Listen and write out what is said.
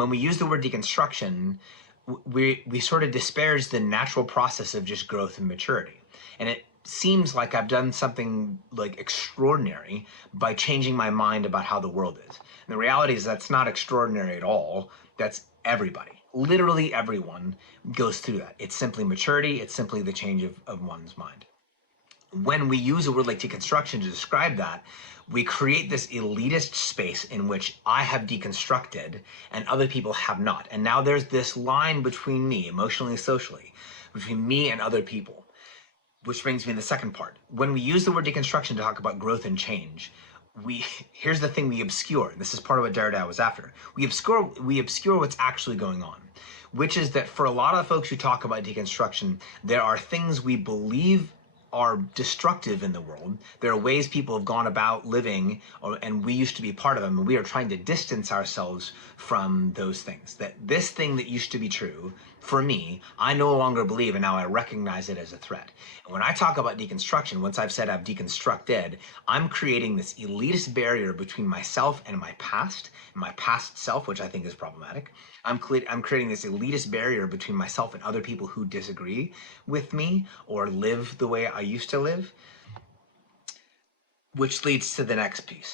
when we use the word deconstruction, we sort of disparage the natural process of just growth and maturity. And it seems like I've done something like extraordinary by changing my mind about how the world is. And the reality is that's not extraordinary at all. That's everybody. Literally everyone goes through that. It's simply maturity. It's simply the change of one's mind. When we use a word like deconstruction to describe that, we create this elitist space in which I have deconstructed and other people have not. And now there's this line between me, emotionally and socially, between me and other people. Which brings me to the second part. When we use the word deconstruction to talk about growth and change, here's the thing we obscure, and this is part of what Derrida was after. We obscure what's actually going on, which is that for a lot of folks who talk about deconstruction, there are things we believe are destructive in the world. There are ways people have gone about living, and we used to be part of them, and we are trying to distance ourselves from those things. That this thing that used to be true, for me, I no longer believe, and now I recognize it as a threat. And when I talk about deconstruction, once I've said I've deconstructed, I'm creating this elitist barrier between myself and my past self, which I think is problematic. I'm creating this elitist barrier between myself and other people who disagree with me or live the way I used to live, which leads to the next piece.